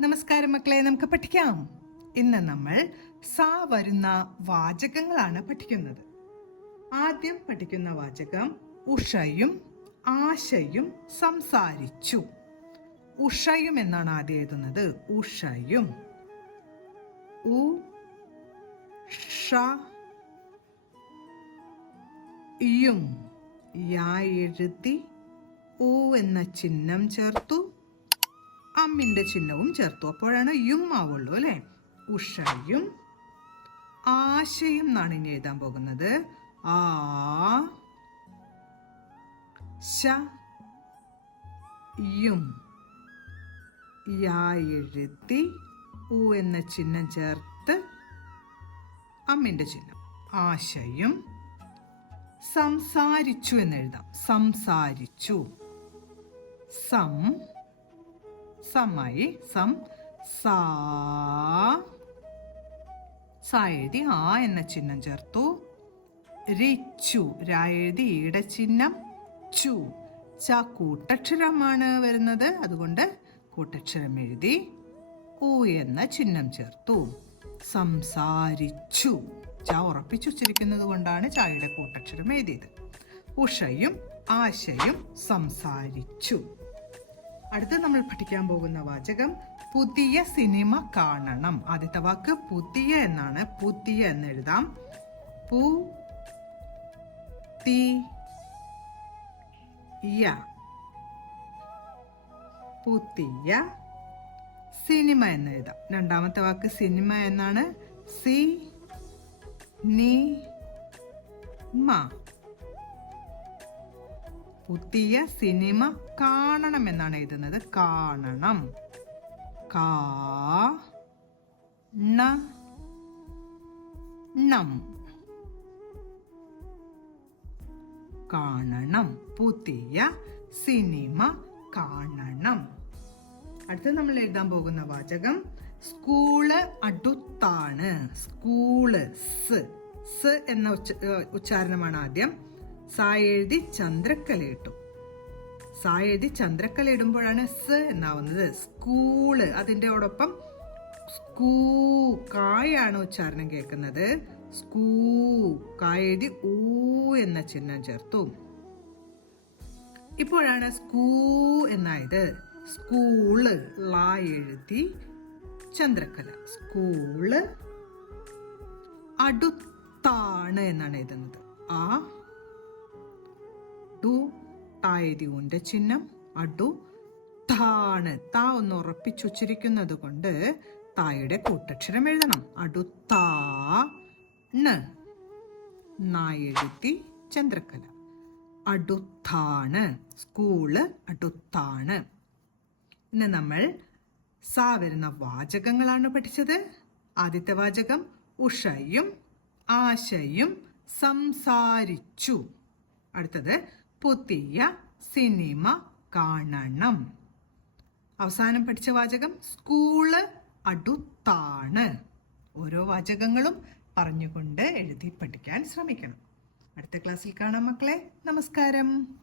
നമസ്കാരം മക്കളെ, നമുക്ക് പഠിക്കാം. ഇന്ന് നമ്മൾ സാ വരുന്ന വാചകങ്ങളാണ് പഠിക്കുന്നത്. ആദ്യം പഠിക്കുന്ന വാചകം ഉഷയും ആശയും സംസാരിച്ചു. ഉഷയും എന്നാണ് ആദ്യം എഴുതുന്നത്. ഉഷയും. ഉ ഷ യും. യാ എഴുതി ഉ എന്ന ചിഹ്നം ചേർത്തു, അമ്മിന്റെ ചിഹ്നവും ചേർത്തു. അപ്പോഴാണ് യും ആവുള്ളൂ അല്ലെ. ഉഷയും. ആശയും എന്നാണ് ഇനി എഴുതാൻ പോകുന്നത്. ആ ശ യും. യാ എഴുതി ഉ എന്ന ചിഹ്നം ചേർത്ത് അമ്മിന്റെ ചിഹ്നം. ആശയും. സംസാരിച്ചു എന്നെഴുതാം. സംസാരിച്ചു. സം സമായി. സം സാ എഴുതി ആ എന്ന ചിഹ്നം ചേർത്തു. റിച്ചു. രാ എഴുതി ഈടെ ചിഹ്നം ചു. ച കൂട്ടക്ഷരമാണ് വരുന്നത്, അതുകൊണ്ട് കൂട്ടക്ഷരം എഴുതി ഉ എന്ന ചിഹ്നം ചേർത്തു. സംസാരിച്ചു. ച ഉറപ്പിച്ചുച്ചരിക്കുന്നത് കൊണ്ടാണ് ചായയുടെ കൂട്ടക്ഷരം എഴുതിയത്. ഉഷയും ആശയും സംസാരിച്ചു. അടുത്ത് നമ്മൾ പഠിക്കാൻ പോകുന്ന വാചകം പുതിയ സിനിമ കാണണം. ആദ്യത്തെ വാക്ക് പുതിയ എന്നാണ്. പുതിയ എന്ന് എഴുതാം. പു തി യ. പുതിയ. സിനിമ എന്ന് എഴുതാം. രണ്ടാമത്തെ വാക്ക് സിനിമ എന്നാണ്. സി നി മ. പുതിയ സിനിമ കാണണം എന്നാണ് എഴുതുന്നത്. കാണണം. കാ ണ ണം. കാണണം. പുതിയ സിനിമ കാണണം. അടുത്ത് നമ്മൾ എഴുതാൻ പോകുന്ന വാചകം സ്കൂള് അടുത്താണ്. സ്കൂള്. സ് എന്ന ഉച്ചാരണമാണ് ആദ്യം. സാ എഴുതി ചന്ദ്രക്കല ഇട്ടു. സാ എഴുതി ചന്ദ്രക്കല ഇടുമ്പോഴാണ് സ് എന്നാവുന്നത്. സ്കൂള്. അതിൻ്റെയോടൊപ്പം സ്കൂ കായാണ് ഉച്ചാരണം കേൾക്കുന്നത്. സ്കൂ. കാ എഴുതി ഊ എന്ന ചിഹ്നം ചേർത്തു. ഇപ്പോഴാണ് സ്കൂ എന്നായത്. സ്കൂള്. ലാ എഴുതി ചന്ദ്രക്കല. സ്കൂള് അടുത്താണ് എന്നാണ് എഴുതുന്നത്. ആ ഡു. താ എഴുതി ഊന്റെ ചിഹ്നം. അടു താണ്. താ ഒന്ന് ഉറപ്പിച്ചുച്ചരിക്കുന്നത് കൊണ്ട് തായുടെ കൂട്ടക്ഷരം എഴുതണം. അടുത്താ ണ്. നാ എഴുതി ചന്ദ്രക്കല. അടുത്താണ്. സ്കൂള് അടുത്താണ്. ഇന്ന് നമ്മൾ സാ വരുന്ന വാചകങ്ങളാണ് പഠിച്ചത്. ആദ്യത്തെ വാചകം ഉഷയും ആശയും സംസാരിച്ചു. അടുത്തത് പുതിയ സിനിമ കാണണം. അവസാനം പഠിച്ച വാചകം സ്കൂള് അടുത്താണ്. ഓരോ വാചകങ്ങളും പറഞ്ഞുകൊണ്ട് എഴുതി പഠിക്കാൻ ശ്രമിക്കണം. അടുത്ത ക്ലാസ്സിൽ കാണാം മക്കളെ. നമസ്കാരം.